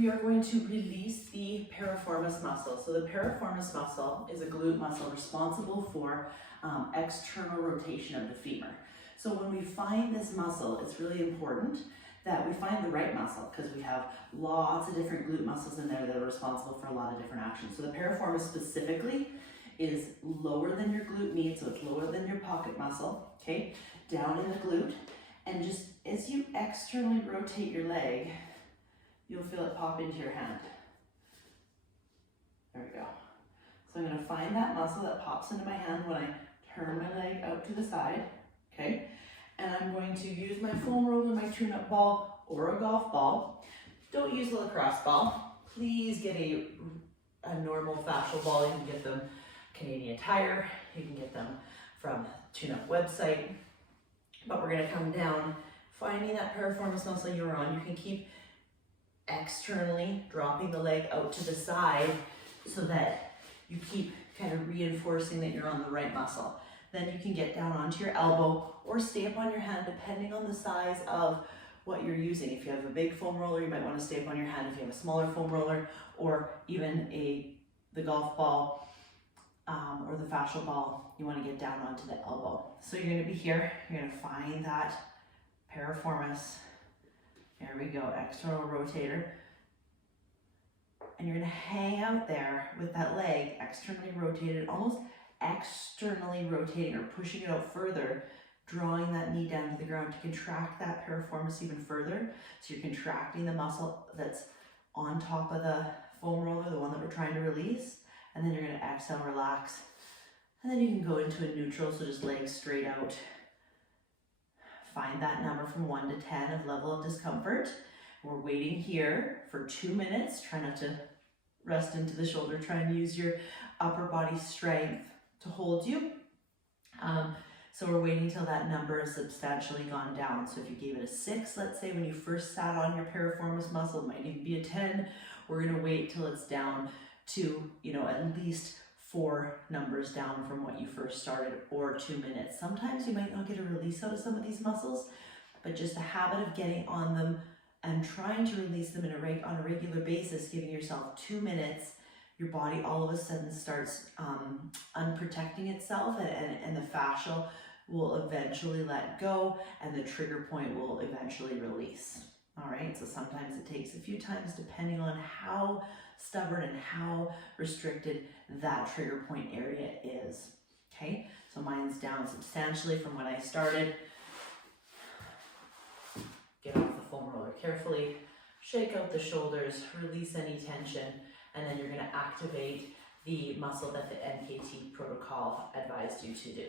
we are going to release the piriformis muscle. So the piriformis muscle is a glute muscle responsible for external rotation of the femur. So when we find this muscle, it's really important that we find the right muscle, because we have lots of different glute muscles in there that are responsible for a lot of different actions. So the piriformis specifically is lower than your glute med, so it's lower than your pocket muscle, okay? Down in the glute, and just as you externally rotate your leg, you'll feel it pop into your hand. There we go. So I'm gonna find that muscle that pops into my hand when I turn my leg out to the side, okay? And I'm going to use my foam roller, my tune-up ball, or a golf ball. Don't use a lacrosse ball. Please get a normal fascial ball. You can get them Canadian Tire. You can get them from Tune-Up website. But we're gonna come down, finding that piriformis muscle you're on. You can keep externally dropping the leg out to the side so that you keep kind of reinforcing that you're on the right muscle. Then you can get down onto your elbow or stay up on your hand depending on the size of what you're using. If you have a big foam roller, you might want to stay up on your hand. If you have a smaller foam roller, or even the golf ball or the fascial ball, you want to get down onto the elbow. So you're going to be here, you're going to find that piriformis. There we go, external rotator. And you're going to hang out there with that leg externally rotated, almost externally rotating or pushing it out further, drawing that knee down to the ground to contract that piriformis even further. So you're contracting the muscle that's on top of the foam roller, the one that we're trying to release. And then you're going to exhale, relax. And then you can go into a neutral, so just legs straight out. Find that number from 1 to 10 of level of discomfort. We're waiting here for 2 minutes. Try not to rest into the shoulder. Try and use your upper body strength to hold you. So we're waiting till that number is substantially gone down. So if you gave it a 6, let's say when you first sat on your piriformis muscle, it might even be a 10. We're gonna wait till it's down to, at least 4 numbers down from what you first started, or 2 minutes. Sometimes you might not get a release out of some of these muscles, but just the habit of getting on them and trying to release them on a regular basis, giving yourself 2 minutes, your body all of a sudden starts unprotecting itself, and the fascia will eventually let go, and the trigger point will eventually release. All right, so sometimes it takes a few times depending on how stubborn and how restricted that trigger point area is. Okay, so mine's down substantially from when I started. Get off the foam roller carefully, shake out the shoulders, release any tension, and then you're going to activate the muscle that the NKT protocol advised you to do.